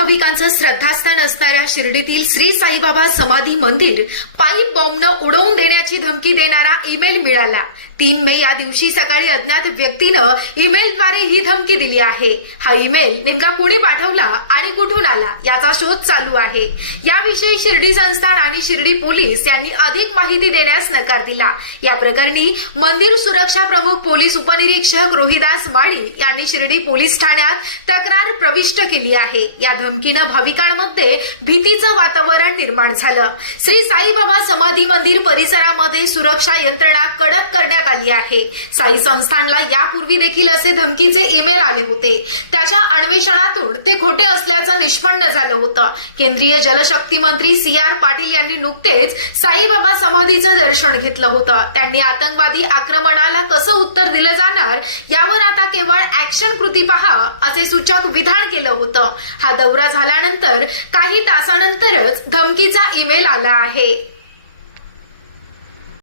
भाविकांचं श्रद्धास्थान असणाऱ्या शिर्डीतील श्री साईबाबा समाधी मंदिर पाईप बॉम्बनं उडवून देण्याची धमकी देणारा ईमेल मिळाला। 3 मे या दिवशी सकाळी अज्ञात व्यक्तीनं ईमेलद्वारे ही धमकी दिली आहे। हा ईमेल नेमका कुणी पाठवला आणि कुठून आला याचा शोध चालू आहे। याविषयी शिर्डी संस्थान आणि शिर्डी पोलीस यांनी अधिक माहिती देण्यास नकार दिला। या प्रकरणी मंदिर सुरक्षा प्रमुख पोलीस उपनिरीक्षक रोहिदास माळी यांनी शिर्डी पोलीस ठाण्यात तक्रार प्रविष्ट केली आहे। या धमकीनं भाविकांमध्ये भीतीचं वातावरण निर्माण झालं। श्री साईबाबा समाधी मंदिर परिसरामध्ये सुरक्षा यंत्रणा कडक करण्यात आली आहे। साई संस्थानला यापूर्वी देखील असे धमकीचे ईमेल आले होते। त्याच्या अन्वेषणातून ते खोटे असल्याचं निष्पन्न झालं होतं। केंद्रीय जलशक्ती मंत्री CR पाटील यांनी नुकतेच साईबाबा समाधीचं दर्शन घेतलं होतं। त्यांनी आतंकवादी आक्रमणाला कसं उत्तर दिलं जाणार यावर आता केवळ ऍक्शन कृती पहा असे सूचक विधान केलं होतं। हा दौरा झाल्यानंतर काही तासानंतरच धमकीचा ईमेल आला आहे।